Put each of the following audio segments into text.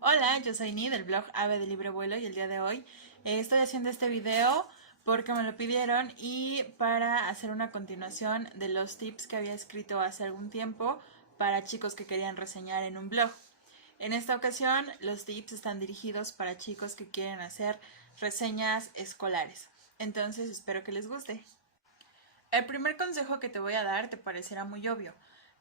Hola, yo soy Ni del blog Ave de Libre Vuelo y el día de hoy estoy haciendo este video porque me lo pidieron y para hacer una continuación de los tips que había escrito hace algún tiempo para chicos que querían reseñar en un blog. En esta ocasión los tips están dirigidos para chicos que quieren hacer reseñas escolares. Entonces espero que les guste. El primer consejo que te voy a dar te parecerá muy obvio,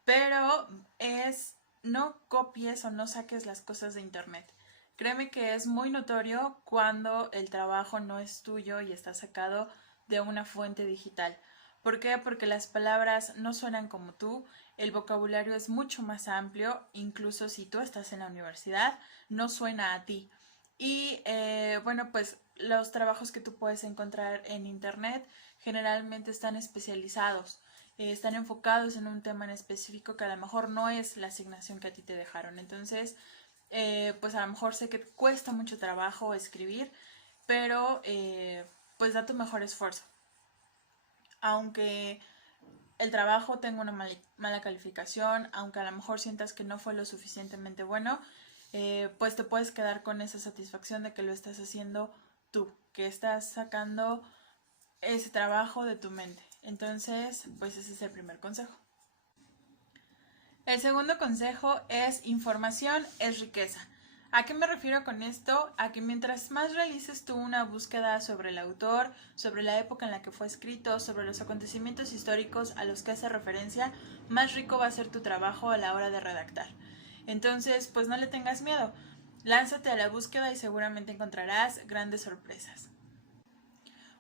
pero es no copies o no saques las cosas de internet. Créeme que es muy notorio cuando el trabajo no es tuyo y está sacado de una fuente digital. ¿Por qué? Porque las palabras no suenan como tú, el vocabulario es mucho más amplio, incluso si tú estás en la universidad, no suena a ti. Y bueno, pues los trabajos que tú puedes encontrar en internet generalmente están especializados, están enfocados en un tema en específico que a lo mejor no es la asignación que a ti te dejaron. Entonces, pues a lo mejor sé que cuesta mucho trabajo escribir, pero pues da tu mejor esfuerzo. Aunque el trabajo tenga una mala calificación, aunque a lo mejor sientas que no fue lo suficientemente bueno, pues te puedes quedar con esa satisfacción de que lo estás haciendo tú, que estás sacando ese trabajo de tu mente. Entonces, pues ese es el primer consejo. El segundo consejo es información es riqueza. ¿A qué me refiero con esto? A que mientras más realices tú una búsqueda sobre el autor, sobre la época en la que fue escrito, sobre los acontecimientos históricos a los que hace referencia, más rico va a ser tu trabajo a la hora de redactar. Entonces, pues no le tengas miedo. Lánzate a la búsqueda y seguramente encontrarás grandes sorpresas.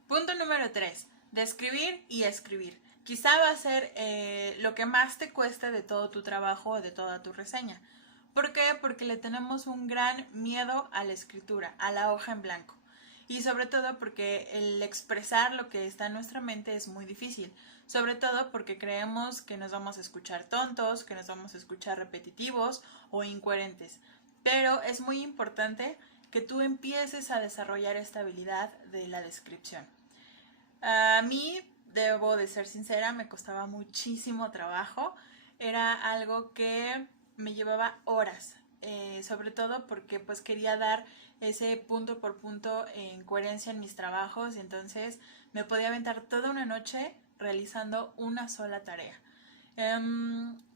Punto número 3. Describir y escribir. Quizá va a ser lo que más te cueste de todo tu trabajo o de toda tu reseña. ¿Por qué? Porque le tenemos un gran miedo a la escritura, a la hoja en blanco. Y sobre todo porque el expresar lo que está en nuestra mente es muy difícil. Sobre todo porque creemos que nos vamos a escuchar tontos, que nos vamos a escuchar repetitivos o incoherentes. Pero es muy importante que tú empieces a desarrollar esta habilidad de la descripción. A mí, debo de ser sincera, me costaba muchísimo trabajo. Era algo que me llevaba horas, sobre todo porque pues quería dar ese punto por punto en coherencia en mis trabajos y entonces me podía aventar toda una noche realizando una sola tarea.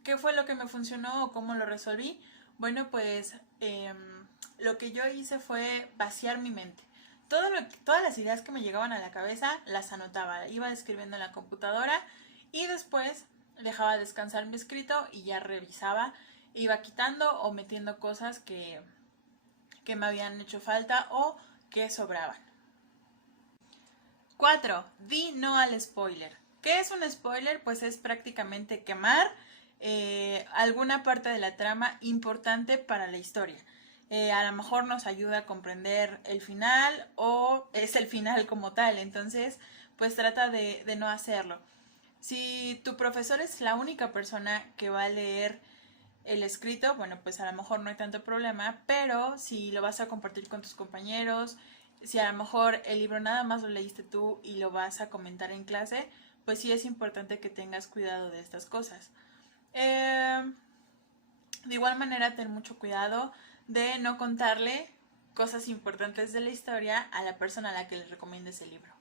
¿Qué fue lo que me funcionó o cómo lo resolví? Bueno, pues lo que yo hice fue vaciar mi mente. Todas las ideas que me llegaban a la cabeza las anotaba, iba escribiendo en la computadora y después dejaba descansar mi escrito y ya revisaba, iba quitando o metiendo cosas que me habían hecho falta o que sobraban. 4. Di no al spoiler. ¿Qué es un spoiler? Pues es prácticamente quemar alguna parte de la trama importante para la historia. A lo mejor nos ayuda a comprender el final o es el final como tal. Entonces, pues trata de no hacerlo. Si tu profesor es la única persona que va a leer el escrito, bueno, pues a lo mejor no hay tanto problema, pero si lo vas a compartir con tus compañeros, si a lo mejor el libro nada más lo leíste tú y lo vas a comentar en clase, pues sí es importante que tengas cuidado de estas cosas. De igual manera, ten mucho cuidado de no contarle cosas importantes de la historia a la persona a la que le recomiendes el libro.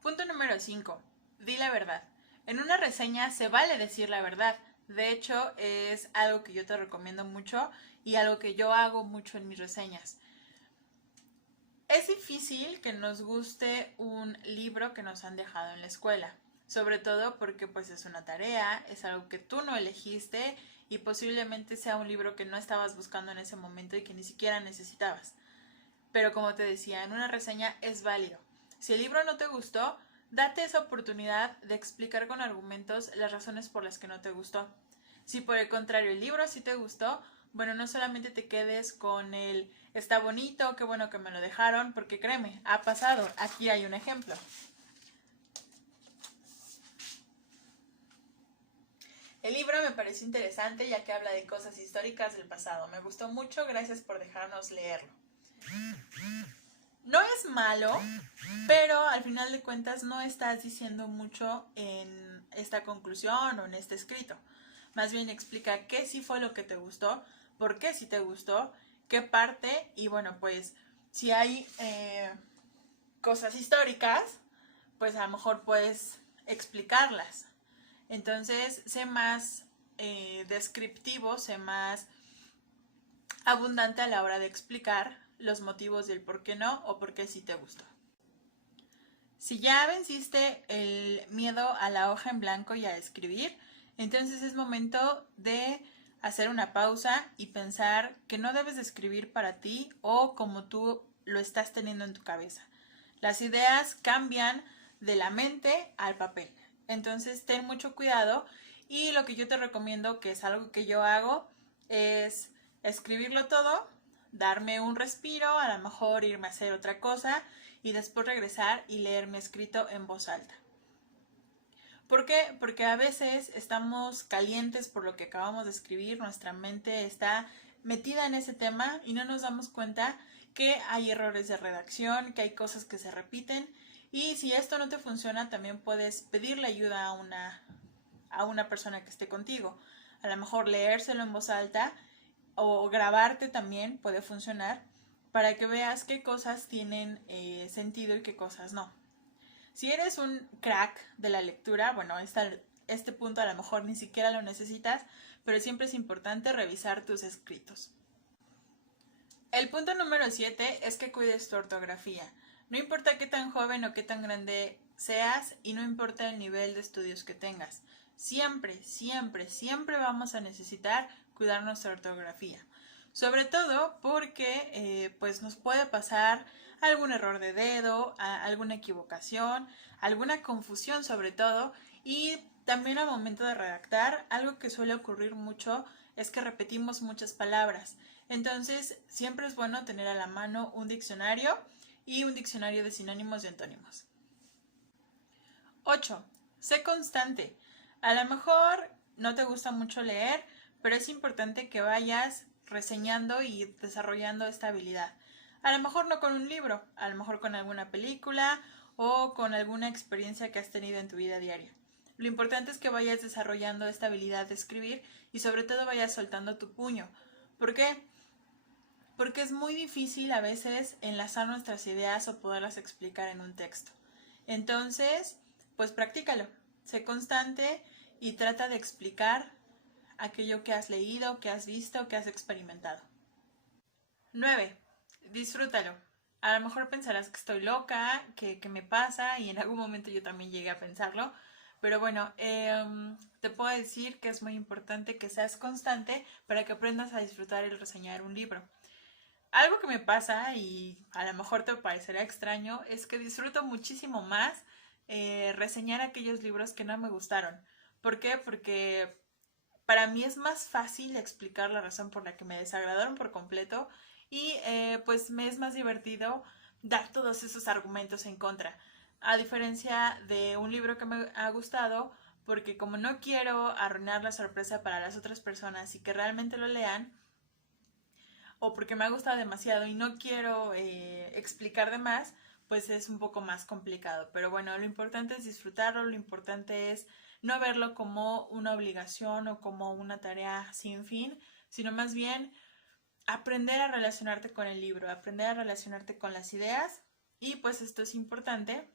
Punto número 5. Di la verdad. En una reseña se vale decir la verdad. De hecho, es algo que yo te recomiendo mucho y algo que yo hago mucho en mis reseñas. Es difícil que nos guste un libro que nos han dejado en la escuela, sobre todo porque pues es una tarea, es algo que tú no elegiste y posiblemente sea un libro que no estabas buscando en ese momento y que ni siquiera necesitabas. Pero como te decía, en una reseña es válido. Si el libro no te gustó, date esa oportunidad de explicar con argumentos las razones por las que no te gustó. Si por el contrario el libro sí te gustó, bueno, no solamente te quedes con el está bonito, qué bueno que me lo dejaron, porque créeme, ha pasado. Aquí hay un ejemplo. El libro me pareció interesante ya que habla de cosas históricas del pasado. Me gustó mucho, gracias por dejarnos leerlo. No es malo, pero al final de cuentas no estás diciendo mucho en esta conclusión o en este escrito. Más bien explica qué sí fue lo que te gustó por qué si te gustó, qué parte, y bueno, pues si hay cosas históricas, pues a lo mejor puedes explicarlas. Entonces, sé más descriptivo, sé más abundante a la hora de explicar los motivos del por qué no o por qué sí te gustó. Si ya venciste el miedo a la hoja en blanco y a escribir, entonces es momento de hacer una pausa y pensar que no debes de escribir para ti o como tú lo estás teniendo en tu cabeza. Las ideas cambian de la mente al papel. Entonces ten mucho cuidado y lo que yo te recomiendo, que es algo que yo hago, es escribirlo todo, darme un respiro, a lo mejor irme a hacer otra cosa y después regresar y leerme escrito en voz alta. ¿Por qué? Porque a veces estamos calientes por lo que acabamos de escribir, nuestra mente está metida en ese tema y no nos damos cuenta que hay errores de redacción, que hay cosas que se repiten y si esto no te funciona también puedes pedirle ayuda a una persona que esté contigo. A lo mejor leérselo en voz alta o grabarte también puede funcionar para que veas qué cosas tienen sentido y qué cosas no. Si eres un crack de la lectura, bueno, este punto a lo mejor ni siquiera lo necesitas, pero siempre es importante revisar tus escritos. El punto número 7 es que cuides tu ortografía. No importa qué tan joven o qué tan grande seas y no importa el nivel de estudios que tengas. Siempre, siempre, siempre vamos a necesitar cuidar nuestra ortografía. Sobre todo porque pues nos puede pasar algún error de dedo, alguna equivocación, alguna confusión sobre todo y también al momento de redactar algo que suele ocurrir mucho es que repetimos muchas palabras. Entonces siempre es bueno tener a la mano un diccionario y un diccionario de sinónimos y antónimos. 8. Sé constante. A lo mejor no te gusta mucho leer, pero es importante que vayas reseñando y desarrollando esta habilidad. A lo mejor no con un libro, a lo mejor con alguna película o con alguna experiencia que has tenido en tu vida diaria. Lo importante es que vayas desarrollando esta habilidad de escribir y sobre todo vayas soltando tu puño. ¿Por qué? Porque es muy difícil a veces enlazar nuestras ideas o poderlas explicar en un texto. Entonces, pues practícalo, sé constante y trata de explicar aquello que has leído, que has visto, que has experimentado. 9. Disfrútalo. A lo mejor pensarás que estoy loca, que me pasa y en algún momento yo también llegué a pensarlo. Pero bueno, te puedo decir que es muy importante que seas constante para que aprendas a disfrutar el reseñar un libro. Algo que me pasa y a lo mejor te parecerá extraño es que disfruto muchísimo más reseñar aquellos libros que no me gustaron. ¿Por qué? Porque para mí es más fácil explicar la razón por la que me desagradaron por completo y pues me es más divertido dar todos esos argumentos en contra. A diferencia de un libro que me ha gustado, porque como no quiero arruinar la sorpresa para las otras personas y que realmente lo lean, o porque me ha gustado demasiado y no quiero explicar de más, pues es un poco más complicado. Pero bueno, lo importante es disfrutarlo, lo importante es no verlo como una obligación o como una tarea sin fin, sino más bien aprender a relacionarte con el libro, aprender a relacionarte con las ideas y pues esto es importante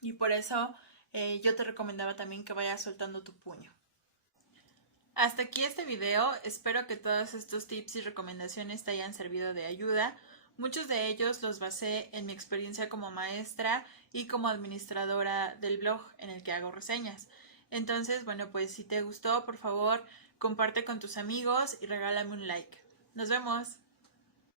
y por eso yo te recomendaba también que vayas soltando tu puño. Hasta aquí este video, espero que todos estos tips y recomendaciones te hayan servido de ayuda. Muchos de ellos los basé en mi experiencia como maestra y como administradora del blog en el que hago reseñas. Entonces, bueno, pues si te gustó, por favor, comparte con tus amigos y regálame un like. Nos vemos.